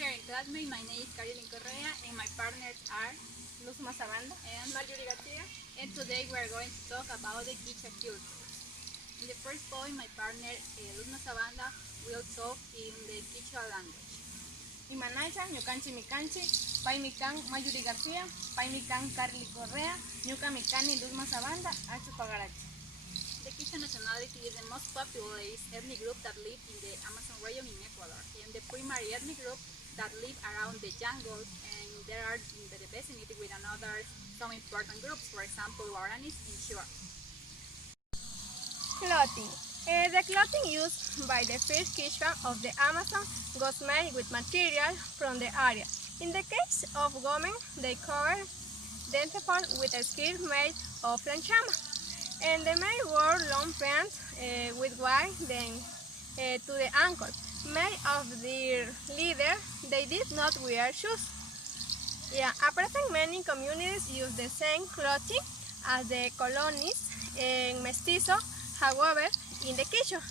sharing classmate, my name is Caroline Correa and my partners are Luz Mazabanda and Marjorie Garcia, and today we are going to talk about the kichwa culture. In the first point, my partner Luz Mazabanda will talk in the kichwa language. Imanacha, Ñucanchi Micanchi, Pai Mican, Marjorie Garcia, Pai Mican, Carly Correa, Ñuca Micani, Luz Mazabanda, Achu Pagarachi. The Kichwa nationality is the most populous ethnic group that live in the Amazon region in Ecuador, and the primary ethnic group that live around the jungle, and there are in the vicinity with another some important groups, for example, Guaranis and Chihuahua. Clothing. The clothing used by the first Kichwa of the Amazon was made with material from the area. In the case of women, they cover themselves with a skirt made of lanchama. And the men wore long pants with white then to the ankle. Many of their leaders, they did not wear shoes. At present, many communities use the same clothing as the colonists and mestizo. However, in the Kichwa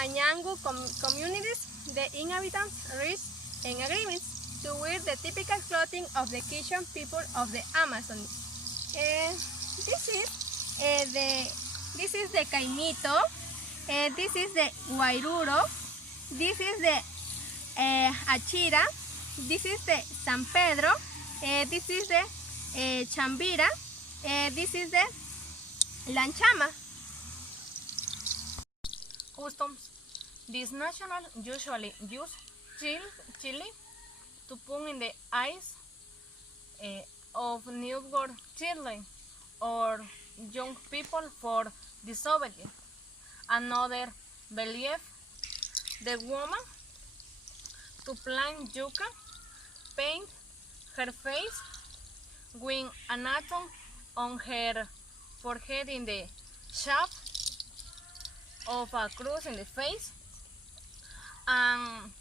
and Yangu communities, the inhabitants reached an agreement to wear the typical clothing of the Kichwa people of the Amazon. This is the caimito, this is the guairuro, this is the achira, this is the San Pedro, this is the chambira, this is the lanchama. Customs. This national usually use chili to put in the eyes of newborn children or young people for disobedience. Another belief, the woman to plant yucca, paint her face with an atom on her forehead in the shape of a cross in the face, and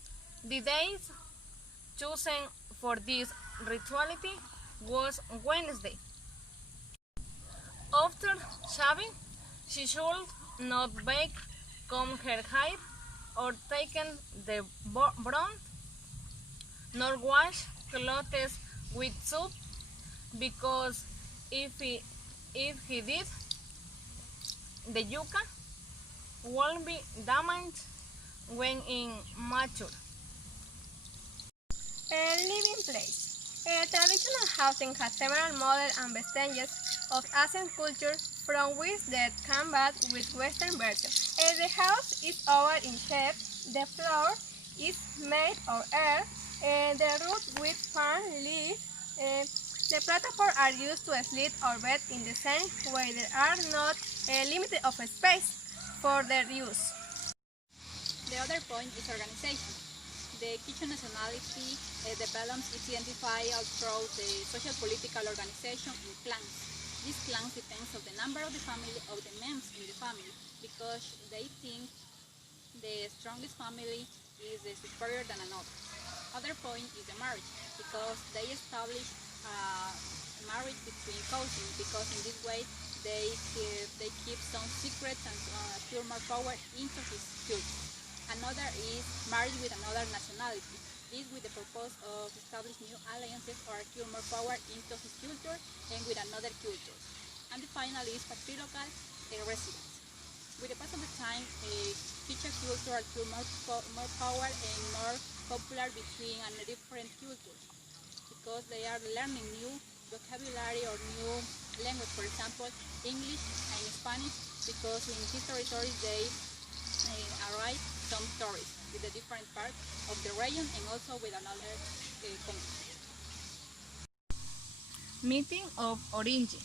the days chosen for this rituality was Wednesday. After shaving, she should not bake, comb her hair, or taken the broth, nor wash clothes with soap, because if he did, the yucca won't be damaged when immature. Living place. Traditional housing has several models and vestiges of ancient culture from which that can bathe with Western version. The house is oval in shape, the floor is made of earth, the roof with palm leaves. The platforms are used to sleep or bed in the same way. There are not limited of space for their use. The other point is organization. The Kichwa nationality develops its identity through the social political organization in clans. These clans depends on the number of the family of the members in the family, because they think the strongest family is superior than another. Other point is the marriage, because they establish marriage between cousins, because in this way they keep some secrets and secure more power into his culture. Another is marriage with another nationality. This with the purpose of establish new alliances or acquire more power into his culture and with another culture. And the final is patrilocal residence. With the pass of the time, Kichwa culture acquire more power and more popular between different cultures, because they are learning new vocabulary or new language, for example, English and Spanish, because in these territories they arrive some tourists with the different parts of the region and also with another country. Meeting of origin.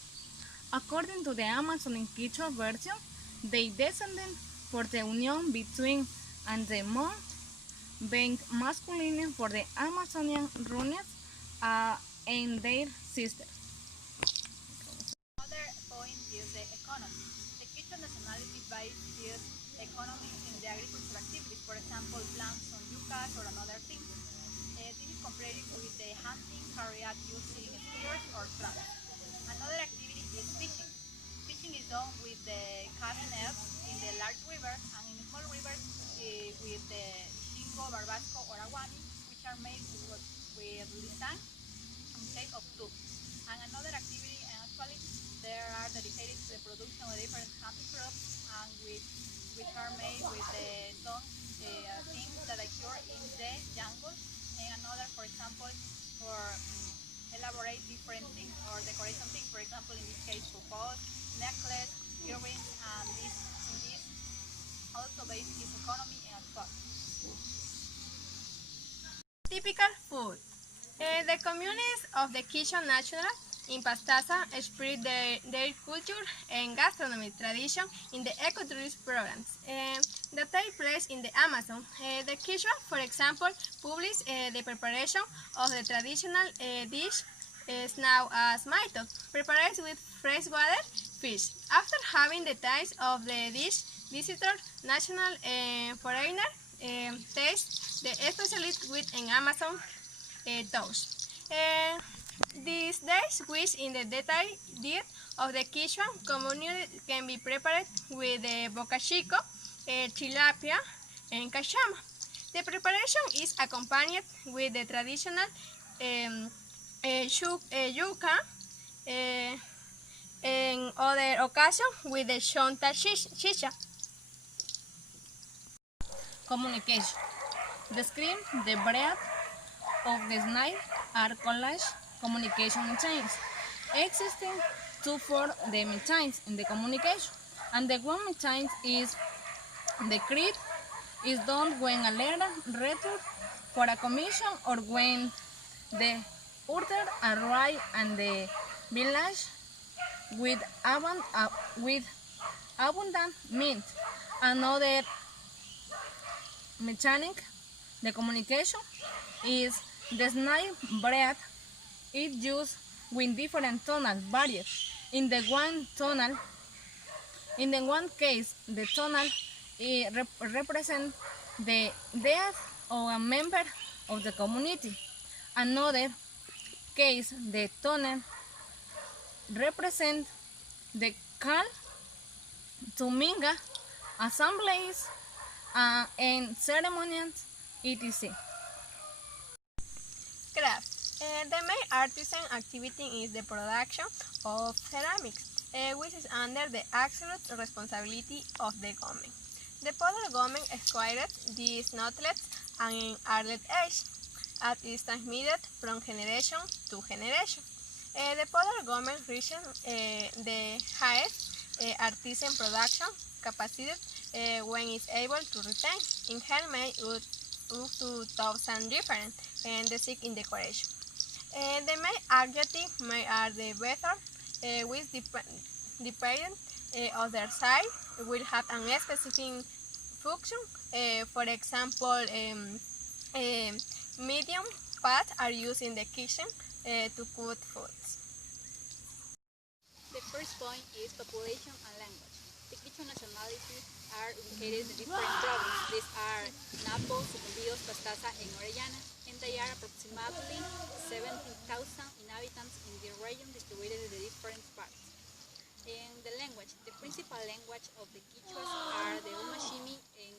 According to the Amazon in Kichwa version, they descended for the union between and the month being masculine for the Amazonian runners and their sisters. Another point is the economy. The Kichwa nationality bases its economy in the agricultural activities, for example, plants on yuccas or another things. This is compared with the hunting carried out using spears or traps. Another activity is fishing. Fishing is done with the casting nets in the large rivers and in small rivers with the Shingo, Barbasco or Awani, which which are made with design and shape of tube. And another activity, and actually there are dedicated to the production of different handicrafts and which are made with some things that occur in the jungle, and another, for example, for elaborate different things or decoration things. For example, in this case, pupos, necklace, earrings, and this also based its economy and sport. Typical food. The communities of the Quichua National in Pastaza spread their culture and gastronomy tradition in the ecotourism programs that take place in the Amazon. The Quichua, for example, publish the preparation of the traditional dish is now as maito, prepared with freshwater fish. After having the taste of the dish, visitors, national foreigner, taste the specialist with an Amazon toast. These days, which in the detailed diet of the Quichua community can be prepared with the bocachico, tilapia, and cachama. The preparation is accompanied with the traditional yuca, and other occasion with the shonta chicha. Communication. Describe the breadth of the snake are collage communication chains, existing two for the chains in the communication, and the one chain is the creed is done when a letter return for a commission or when the order arrive in the village with abundant meat. Another mechanic, the communication, is the snake breath. It used with different tonal barriers. In the one case, the tonal represents the death of a member of the community. Another case, the tonal represents the call to mingle, assemblies, and ceremonies, etc. Craft. The main artisan activity is the production of ceramics, which is under the absolute responsibility of the government. The federal government acquired these knowledge at an early age, and is transmitted from generation to generation. The federal government reached the highest artisan production capacity when it's able to retain in handmade up to 2,000 different and the sick in decoration. The main adjectives are the better, which depending on their size will have a specific function. For example, medium pots are used in the kitchen to cook foods. The first point is population and language. The Quichua nationality are located in different provinces. These are Napo, Sucumbíos, Pastaza, and Orellana, and they are approximately 17,000 inhabitants in the region distributed in the different parts. And the language, the principal language of the Quichuas are the Umashimi and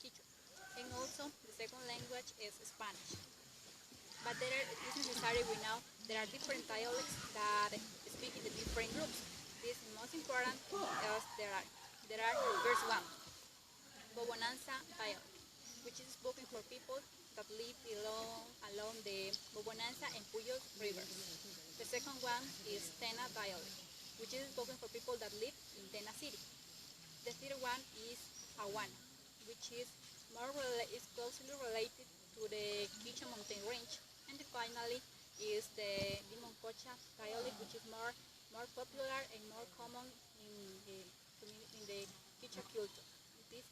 Quichua, and also the second language is Spanish. But it is necessary we know there are different dialects that speak in the different groups. This is most important because there are first one, Bobonanza dialect, which is spoken for people that live along the Bobonanza and Puyos rivers. The second one is Tena dialect, which is spoken for people that live in Tena City. The third one is Awana, which is closely related to the Quichua mountain range. And finally is the Limoncocha dialect, which is more popular and more common in the Quichua culture. This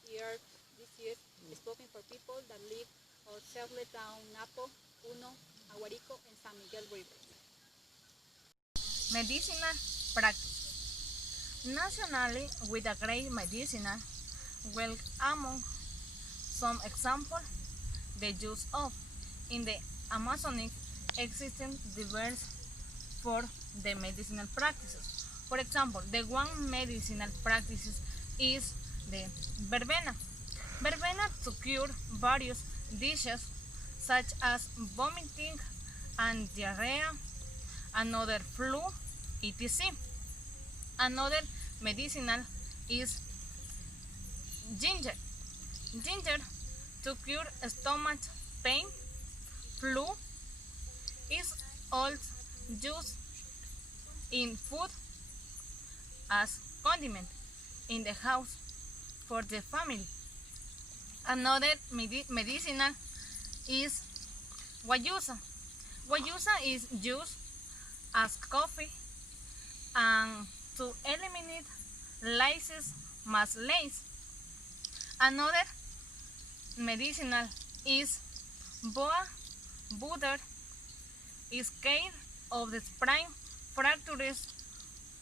is spoken for people that live or settled down Napo, Puno, Aguarico, and San Miguel rivers. Medicinal practice. Nationally, with a great medicinal, well, among some examples, the use of in the Amazonic existing diverse for the medicinal practices. For example, the one medicinal practices is the verbena. Verbena to cure various dishes such as vomiting and diarrhea, another flu, etc. Another medicinal is ginger. Ginger to cure stomach pain, flu, is also used in food as condiment in the house for the family. Another medicinal is guayusa. Guayusa is used as coffee and to eliminate lice más lice. Another medicinal is boa butter, is care of the spine fractures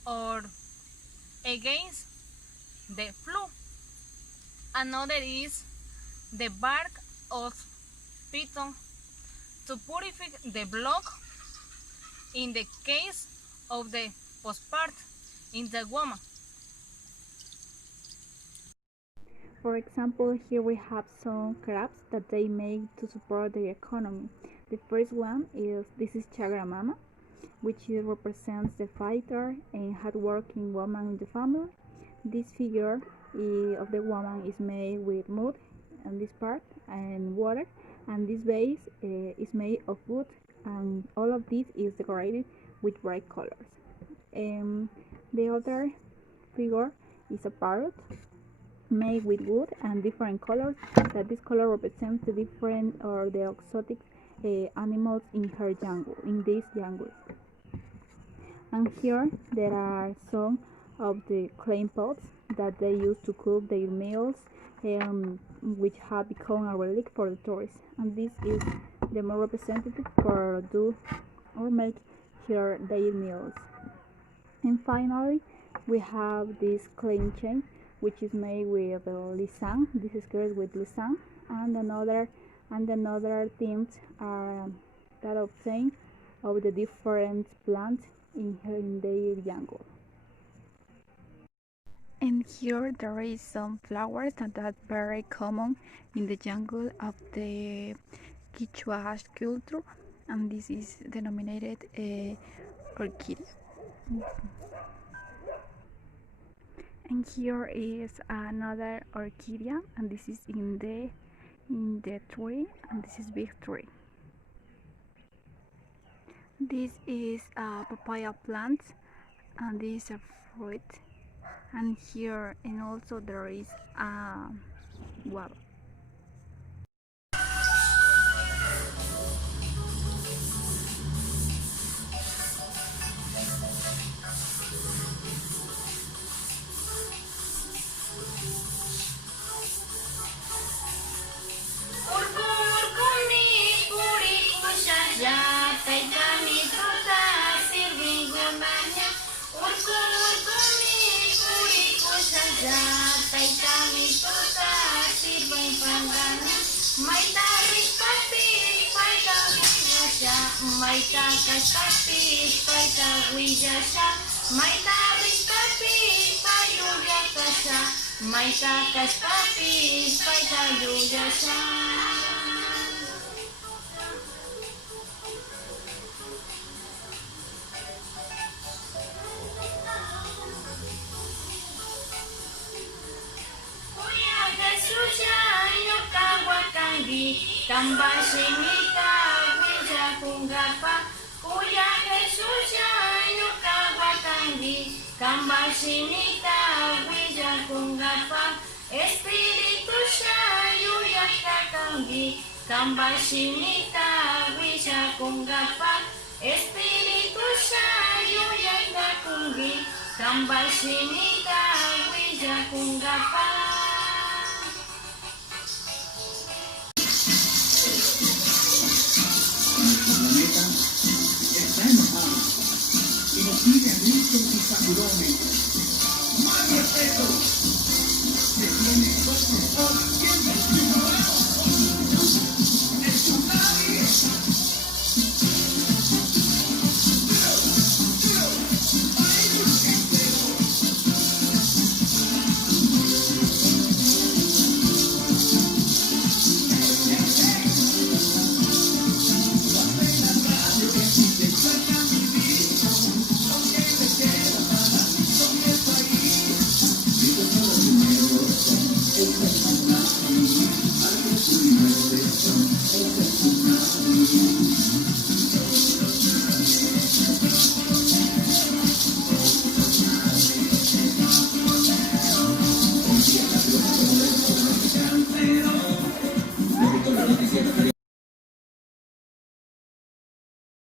or against the flu. Another is the bark of piton to purify the blood in the case of the postpartum in the woman. For example, here we have some crafts that they make to support their economy. The first one is Chagra Mama, which represents the fighter and hardworking woman in the family. This figure of the woman is made with mud and this part and water, and this base is made of wood, and all of this is decorated with bright colors. The other figure is a parrot made with wood and different colors, that this color represents the different or the exotic animals in this jungle. And here there are some of the clay pots that they use to cook their meals, which have become a relic for the tourists, and this is the more representative for do or make here their meals. And finally we have this clay chain, which is made with lisang. This is created with lisang, and another themes are that obtained of the different plants in their jungle. And here there is some flowers that are very common in the jungle of the Kichwa culture, and this is denominated orchid. And here is another orchidea, and this is in the tree, and this is big tree. This is a papaya plant, and this is a fruit. And here and also there is a guava. Maita kaspapis paita wijasa, maita rispapis payuya kasa, maita kaspapis paita yuyasa. Kuya Jesusa yokawa kangi, kamba simita kungapa, kuya Jesusa yokawa kangi, kamba simita wija kungapa, Espiritu Santo kangi, kamba simita wija kungapa, Espiritu Santo kangi, kamba simita wija kungapa. Y nos piden listos y sacudones. ¡Más respeto! Se tiene todo siempre es su nadie.